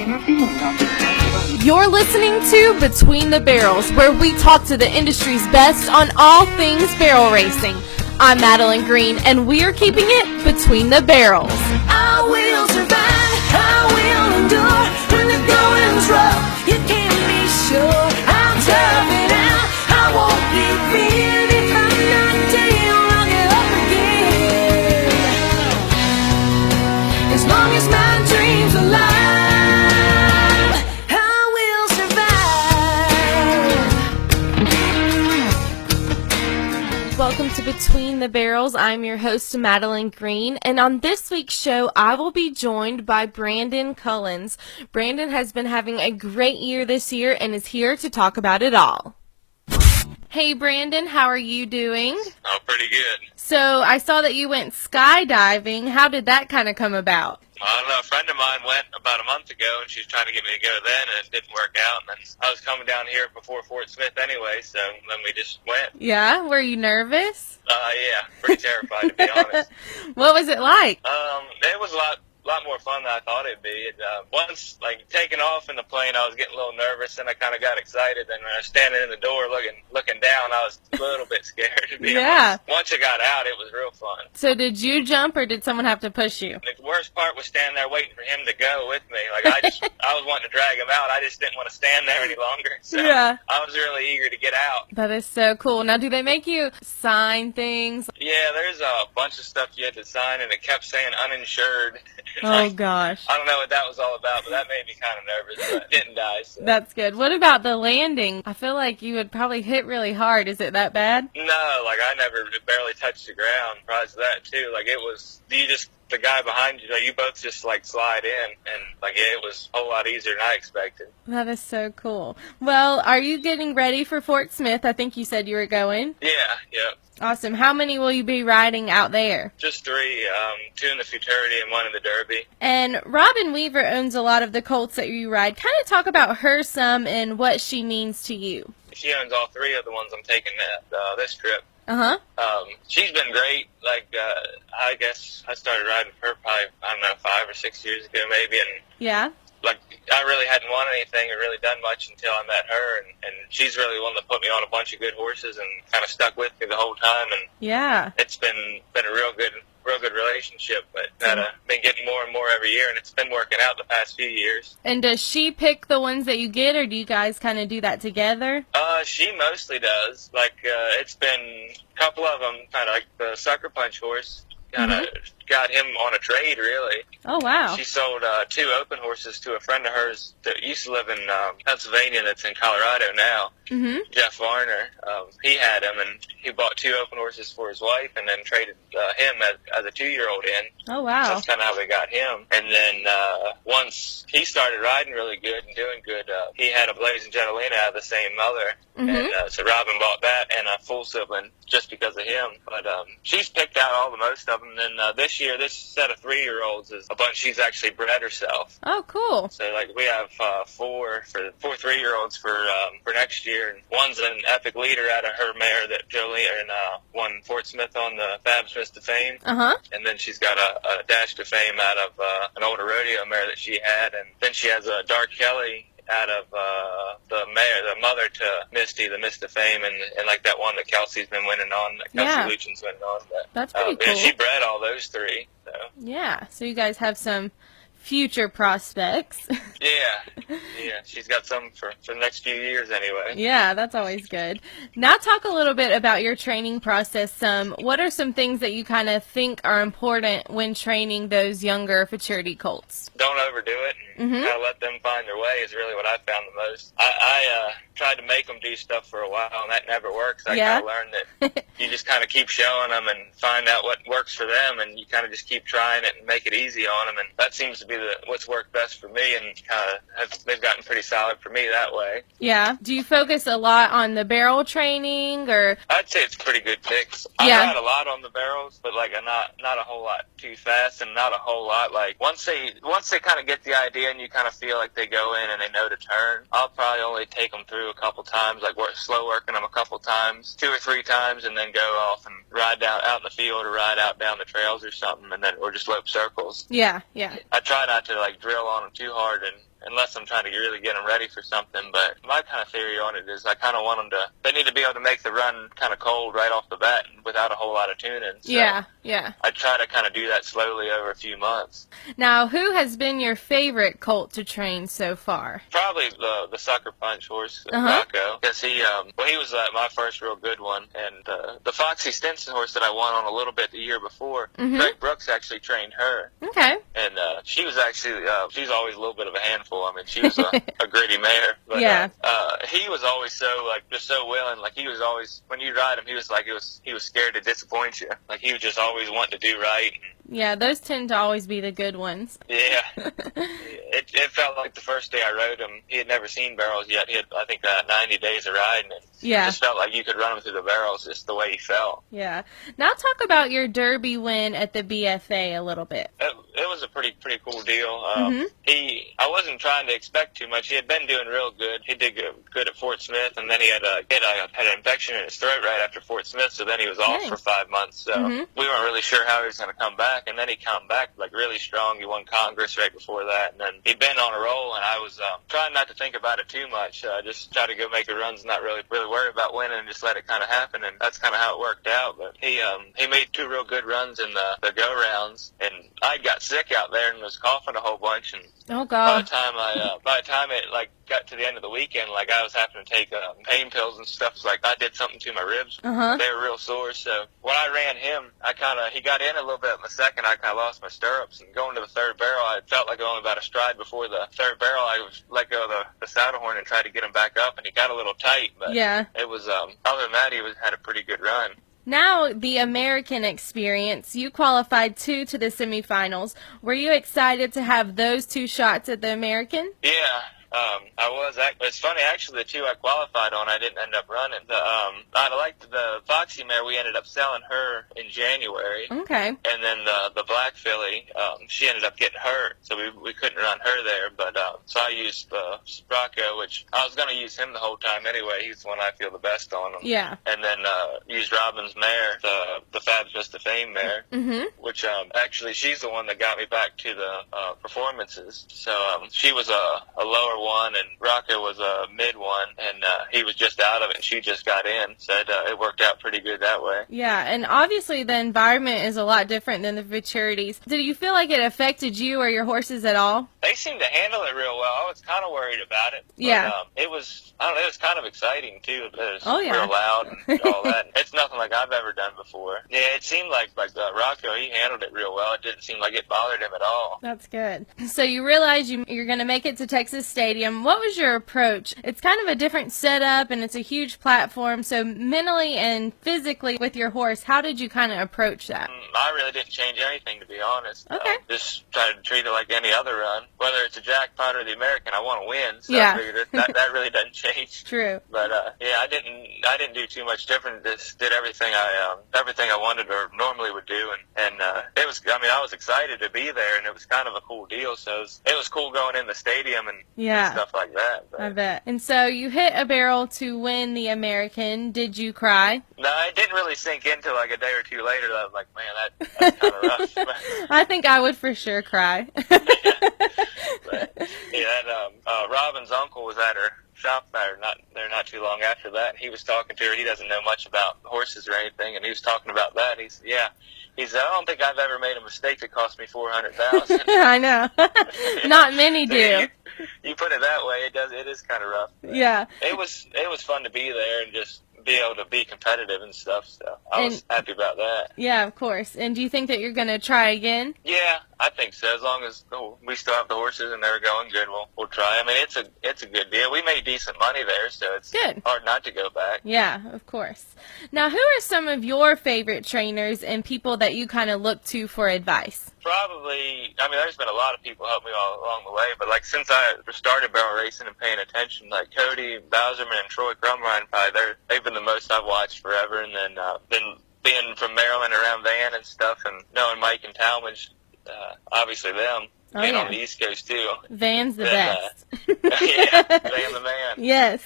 You're listening to Between the Barrels, where we talk to the industry's best on all things barrel racing. I'm Madeline Green, and we are keeping it between the barrels. I will survive, I will endure. When the going's rough, you can be sure I'll tough it out. I won't give in if I'm not down, I'll get up again. As long as my dream's alive, I will survive. Welcome to Between the Barrels. I'm your host, Madeline Green, and on this week's show, I will be joined by Brandon Cullins. Brandon has been having a great year this year and is here to talk about it all. Hey, Brandon, how are you doing? Oh, pretty good. So, I saw that you went skydiving. How did that kind of come about? I don't know, a friend of mine went about a month ago, and she was trying to get me to go then, and it didn't work out. And then I was coming down here before Fort Smith anyway, so then we just went. Yeah? Were you nervous? Yeah, pretty terrified, to be honest. What was it like? It was a lot more fun than I thought it'd be. Once, taking off in the plane, I was getting a little nervous, and I kind of got excited. And when I was standing in the door looking down, I was a little bit scared, to be honest. Once I got out, it was real fun. So did you jump, or did someone have to push you? The worst part was standing there waiting for him to go with me. I was wanting to drag him out. I just didn't want to stand there any longer. So Yeah. I was really eager to get out. That is so cool. Now, do they make you sign things? Yeah, there's a bunch of stuff you had to sign, and it kept saying uninsured. Oh, gosh. I don't know what that was all about, but that made me kind of nervous, but didn't die. So. That's good. What about the landing? I feel like you would probably hit really hard. Is it that bad? No, I never barely touched the ground. Surprised that, too. The guy behind you, you both just, slide in, and, it was a whole lot easier than I expected. That is so cool. Well, are you getting ready for Fort Smith? I think you said you were going. Yeah. Awesome. How many will you be riding out there? Just 3, 2 in the futurity and 1 in the derby. And Robin Weaver owns a lot of the colts that you ride. Kind of talk about her some and what she means to you. She owns all 3 of the ones I'm taking this trip. Uh-huh. She's been great. I guess I started riding for her probably, 5 or 6 years ago maybe, and yeah. I really hadn't won anything or really done much until I met her, and she's really the one that put me on a bunch of good horses and kind of stuck with me the whole time, and yeah, it's been a real good relationship, but been getting more and more every year, and it's been working out the past few years. And does she pick the ones that you get, or do you guys kind of do that together? She mostly does. It's been a couple of them, kind of like the Sucker Punch horse, kind of got him on a trade, really. Oh, wow. She sold 2 open horses to a friend of hers that used to live in Pennsylvania that's in Colorado now, Jeff Varner. He had him, and he bought 2 open horses for his wife and then traded him as a 2-year-old in. Oh, wow. So that's kind of how we got him. And then once he started riding really good and doing good, he had a Blazing Gentilina out of the same mother. And so Robin bought that and a full sibling just because of him. But she's picked out all the most of them. And then this year, this set of 3-year-olds is a bunch she's actually bred herself. Oh, cool. So we have 4 3-year-olds for next year, and one's an epic leader out of her mare that Jolie won Fort Smith on the Fab Smith to Fame. And then she's got a Dash to Fame out of an older rodeo mare that she had, and then she has a Dark Kelly out of the mother to Misty, the Mist of Fame, and that one that Kelsey's been winning on, that Kelsey Luchan's winning on. But, that's pretty cool. Yeah, she bred all those 3. So. Yeah, so you guys have some future prospects. Yeah, she's got some for the next few years anyway. Yeah, that's always good. Now talk a little bit about your training process. What are some things that you kind of think are important when training those younger futurity colts? Don't overdo it. Kind of let them find their way is really what I found the most. I tried to make them do stuff for a while, and that never works. I kind of learned that you just kind of keep showing them and find out what works for them, and you kind of just keep trying it and make it easy on them, and that seems to be what's worked best for me, and they've gotten pretty solid for me that way. Yeah. Do you focus a lot on the barrel training, or? I'd say it's a pretty good mix. I ride a lot on the barrels, but not a whole lot too fast, and not a whole lot once they kind of get the idea and you kind of feel like they go in and they know to turn, I'll probably only take them through a couple times, slow working them a couple times, 2 or 3 times, and then go off and ride down out in the field or ride out down the trails or something, or just lope circles. Yeah. I try not to drill on them too hard and unless I'm trying to really get them ready for something. But my kind of theory on it is I kind of want them to, they need to be able to make the run kind of cold right off the bat without a whole lot of tuning. So yeah. I try to kind of do that slowly over a few months. Now, who has been your favorite colt to train so far? Probably the Sucker Punch horse, Rocco, because he was my first real good one, and the Foxy Stinson horse that I won on a little bit the year before, Greg Brooks actually trained her. Okay. And she was actually, she's always a little bit of a handful. I mean, she was a gritty mare. But, yeah. He was always so, just so willing. Like, he was always, when you ride him, he was like, he was scared to disappoint you. Like, he was just always wanting to do right. Yeah, those tend to always be the good ones. Yeah. It felt like the first day I rode him, he had never seen barrels yet. He had, I think, 90 days of riding. And yeah. It just felt like you could run him through the barrels just the way he felt. Yeah. Now talk about your Derby win at the BFA a little bit. It was a pretty cool deal. I wasn't trying to expect too much. He had been doing real good. He did good at Fort Smith, and then he had an infection in his throat right after Fort Smith, so then he was off for 5 months. So we weren't really sure how he was going to come back, and then he came back really strong. He won Congress right before that, and then he'd been on a roll, and I was trying not to think about it too much. Just try to go make the runs, not really worry about winning, and just let it kind of happen, and that's kind of how it worked out. But he made 2 real good runs in the go rounds, and I got sick out there and was coughing a whole bunch, and oh god, by the time it got to the end of the weekend, I was having to take pain pills and stuff. It's like I did something to my ribs. They were real sore. So when I ran him, he got in a little bit in the second. I kind of lost my stirrups, and going to the third barrel, I felt like only about a stride before the third barrel, I let go of the saddle horn and tried to get him back up, and he got a little tight. But yeah, it was other than that, he had a pretty good run. Now, the American experience. You qualified 2 to the semifinals. Were you excited to have those 2 shots at the American? Yeah. I was. It's funny, actually, the 2 I qualified on, I didn't end up running. I liked the Foxy mare. We ended up selling her in January. Okay. And then the Black Filly, she ended up getting hurt, so we couldn't run her there. But so I used Rocco, which I was going to use him the whole time anyway. He's the one I feel the best on him. Yeah. And then used Robin's mare, the Fab's Mr. Fame mare, which actually she's the one that got me back to the performances. So she was a lower one, and Rocco was a mid one, and he was just out of it, and she just got in. So it worked out pretty good that way. Yeah, and obviously the environment is a lot different than the futurities. Did you feel like it affected you or your horses at all? They seemed to handle it real well. I was kind of worried about it. But, yeah. It was kind of exciting too. It was yeah. real loud and all that. It's nothing like I've ever done before. Yeah, it seemed like Rocco, he handled it real well. It didn't seem like it bothered him at all. That's good. So you realize you're going to make it to Texas Stadium. What was your approach? It's kind of a different setup, and it's a huge platform. So mentally and physically with your horse, how did you kind of approach that? I really didn't change anything, to be honest. Okay. Just try to treat it like any other run. Whether it's a jackpot or the American, I want to win. So yeah. I figured that really doesn't change. True. But yeah, I didn't do too much different. Just did everything I wanted or normally would do, and it was. I mean, I was excited to be there, and it was kind of a cool deal. So it was cool going in the stadium and stuff like that. But, I bet. And so you hit a barrel to win the American. Did you cry? No, it didn't really sink in till like a day or two later. I was like, man, that's kind of rough. I think I would for sure cry. But, yeah, Robin's uncle was at her shop not too long after that. He was talking to her. He doesn't know much about horses or anything, and he was talking about that. He said, I don't think I've ever made a mistake that cost me $400,000. I know. Not many do. You put it that way, it is kind of rough. But yeah. It was fun to be there and just be able to be competitive and stuff. So I was happy about that. Yeah, of course. And do you think that you're going to try again? Yeah, I think so. As long as we still have the horses and they're going good, we'll try. I mean, it's a good deal. We made decent money there, so it's good. Hard not to go back. Yeah, of course. Now, who are some of your favorite trainers and people that you kind of look to for advice? Probably, I mean, there's been a lot of people help me all along the way, but like since I started barrel racing and paying attention, like Cody Bowserman and Troy Crumrine, they've been the most I've watched forever. And then being from Maryland around Van and stuff, and knowing Mike and Talmadge, obviously them. Being on the East Coast too. Van's the best. Yeah, Van the man. Yes.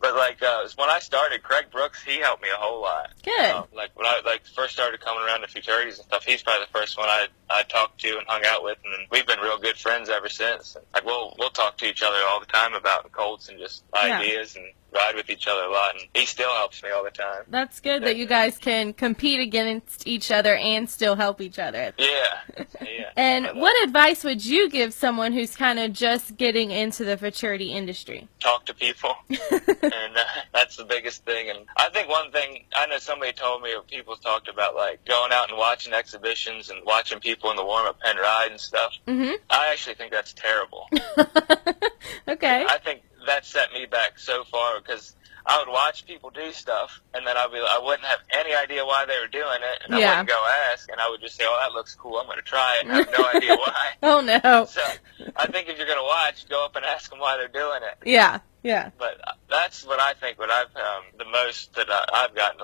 But when I started, Craig Brooks, he helped me a whole lot. Good. Like when I first started coming around to futurities and stuff, he's probably the first one I talked to and hung out with, and then we've been real good friends ever since. And, like we'll talk to each other all the time about Colts and just ideas and ride with each other a lot, and he still helps me all the time. That's good that you guys can compete against each other and still help each other. Yeah. And what advice would you give someone who's kind of just getting into the futurity industry? Talk to people, and that's the biggest thing. And I think one thing, I know somebody told me, or people talked about, like, going out and watching exhibitions and watching people in the warm-up pen ride and stuff. Mm-hmm. I actually think that's terrible. Okay. I think that set me back so far, because I would watch people do stuff, and then I wouldn't have any idea why they were doing it, and I wouldn't go ask, and I would just say, oh, that looks cool, I'm going to try it, and I have no idea why. Oh, no. So I think if you're going to watch, go up and ask them why they're doing it. Yeah. But that's what I think, what I've the most that I've gotten,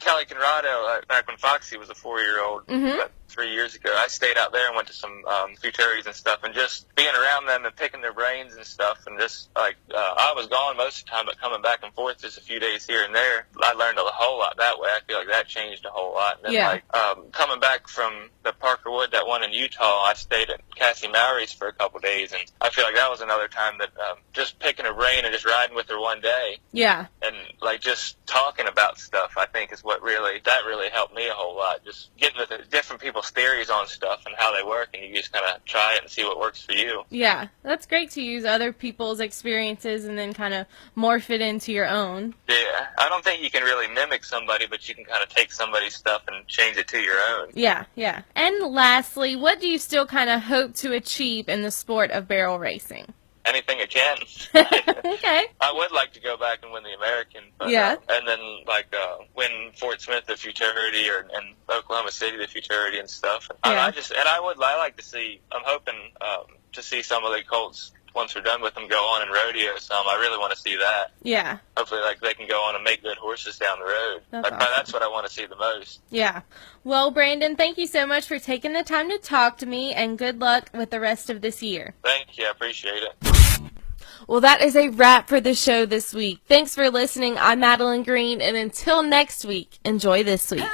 Kelly Conrado, back when Foxy was a 4-year-old, about 3 years ago, I stayed out there and went to some futurities and stuff, and just being around them and picking their brains and stuff, and just, I was gone most of the time, but coming back and forth just a few days here and there, I learned a whole lot that way. I feel like that changed a whole lot. And then, coming back from the Parker Wood, that one in Utah, I stayed at Cassie Mowry's for a couple days, and I feel like that was another time that just picking her brain and just riding with her one day. Yeah. And, just talking about stuff, I think, is what really helped me a whole lot. Just getting with different people's theories on stuff and how they work, and you just kind of try it and see what works for you. Yeah. That's great to use other people's experiences and then kind of morph it into your own. Yeah. I don't think you can really mimic somebody, but you can kind of take somebody's stuff and change it to your own. Yeah. And lastly, what do you still kind of hope to achieve in the sport of barrel racing? Anything I can. Okay. I would like to go back and win the American, but, and then win Fort Smith the futurity, and Oklahoma City the futurity and stuff. And I like to see. I'm hoping to see some of the Colts, once we're done with them, go on and rodeo some. I really want to see that. Yeah. Hopefully, they can go on and make good horses down the road. That's awesome. That's what I want to see the most. Yeah. Well, Brandon, thank you so much for taking the time to talk to me, and good luck with the rest of this year. Thank you. I appreciate it. Well, that is a wrap for the show this week. Thanks for listening. I'm Madeline Green, and until next week, enjoy this week.